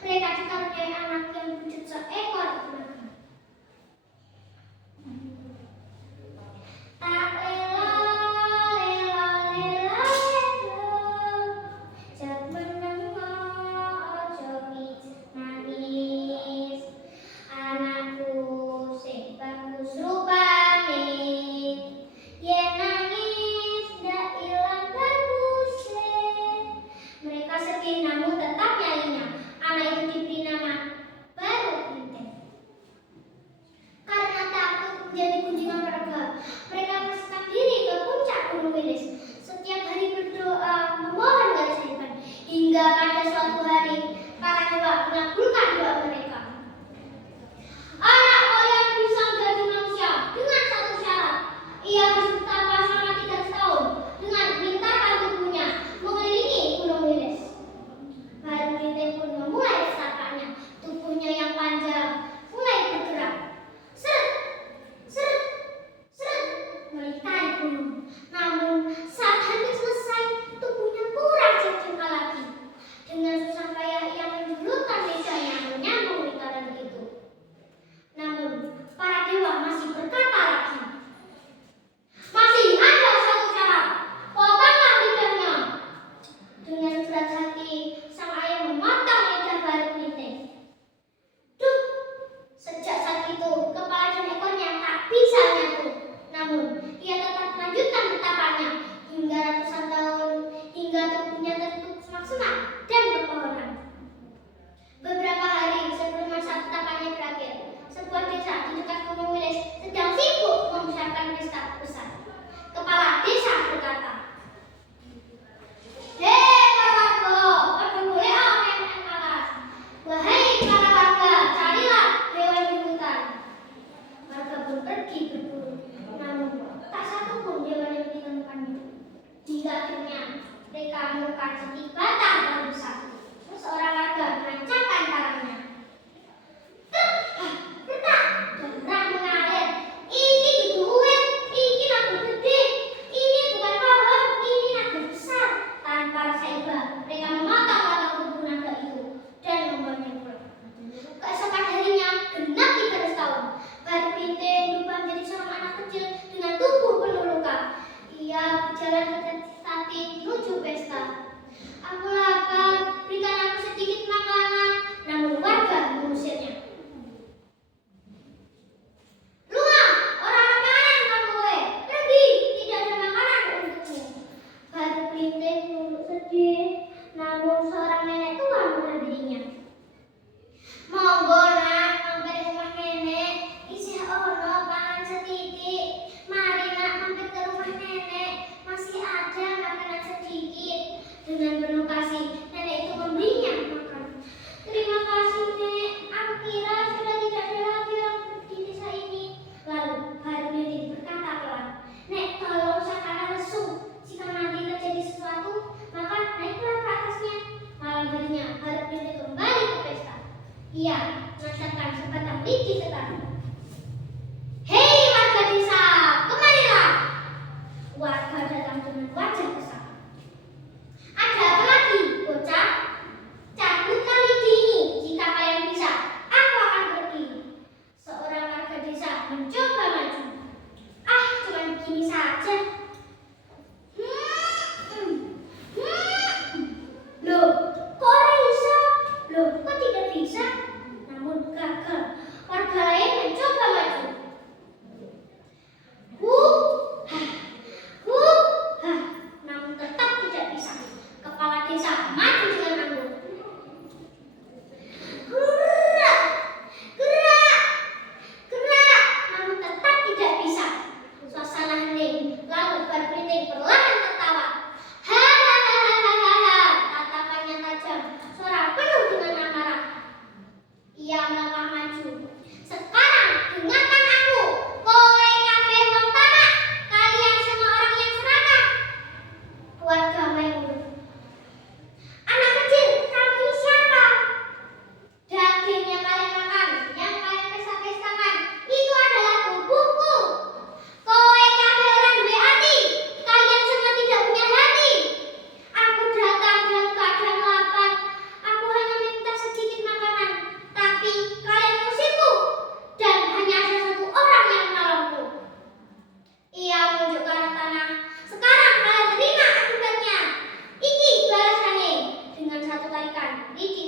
mereka dikaruniai anak yang wujud seekor naga. Tak lela, lela, lela, lela, jat menengo ojo nangis, anakku sing bagus rupane, yen nangis ndak ilang baguse. Mereka sedih namun tetap nyanyinya. Anak itu diberi nama baru Binten. Karena takut menjadi kunjungan warga, mereka berserah diri ke puncak Gunung Wilis. Setiap hari berdoa memohon garis depan. Hingga pada suatu hari para dewa mengabulkan doa mereka. Anak kalian bisa menjadi manusia dengan satu syarat. Ia harus bertapa selama 3 tahun dengan melintarkan tubuhnya mengelilingi Gunung Wilis. Baru Binten pun memulai retapaknya. Tubuhnya yang panjang mulai bergerak. Seret, seret, seret, melintari gunung. Namun saat hampir selesai, tubuhnya kurang sejengkal lagi. Dengan susah payah ia menjulurkan mejanya bikin